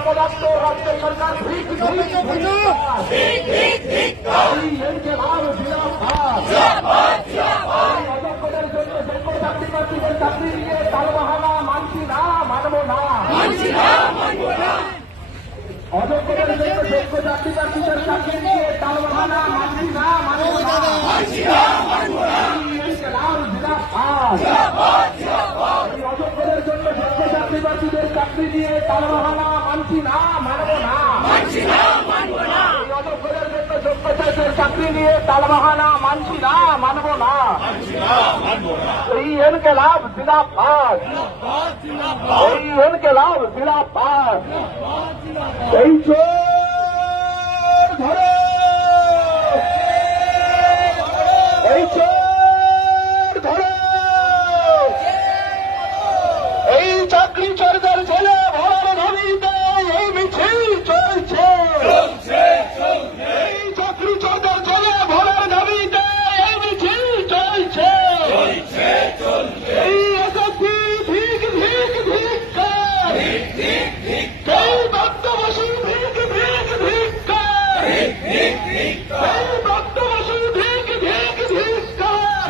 অপদার্থ রাজ্য সরকার চাকরি চাকরি তালবাহানা মানছি না মানব না অযোগ্যদের জন্য যোগ্য চাকরি প্রার্থীদের চাকরি দিয়ে তালবাহানা মানছি না মানব না ইনকেলাব জিন্দাবাদ এই অযোগ্যদের জন্য যোগ্য চাকরি দিয়ে তালবাহানা মানছি না মানব না। এই অযোগ্যদের জন্য যোগ্য চাকরির চাকরি নিয়ে তালবাহানা মানছি না মানব না। এই ইনকেলাব জিন্দাবাদ। এই ইনকেলাব জিন্দাবাদ। এই চোর ধরো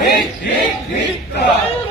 Hit, hit, hit,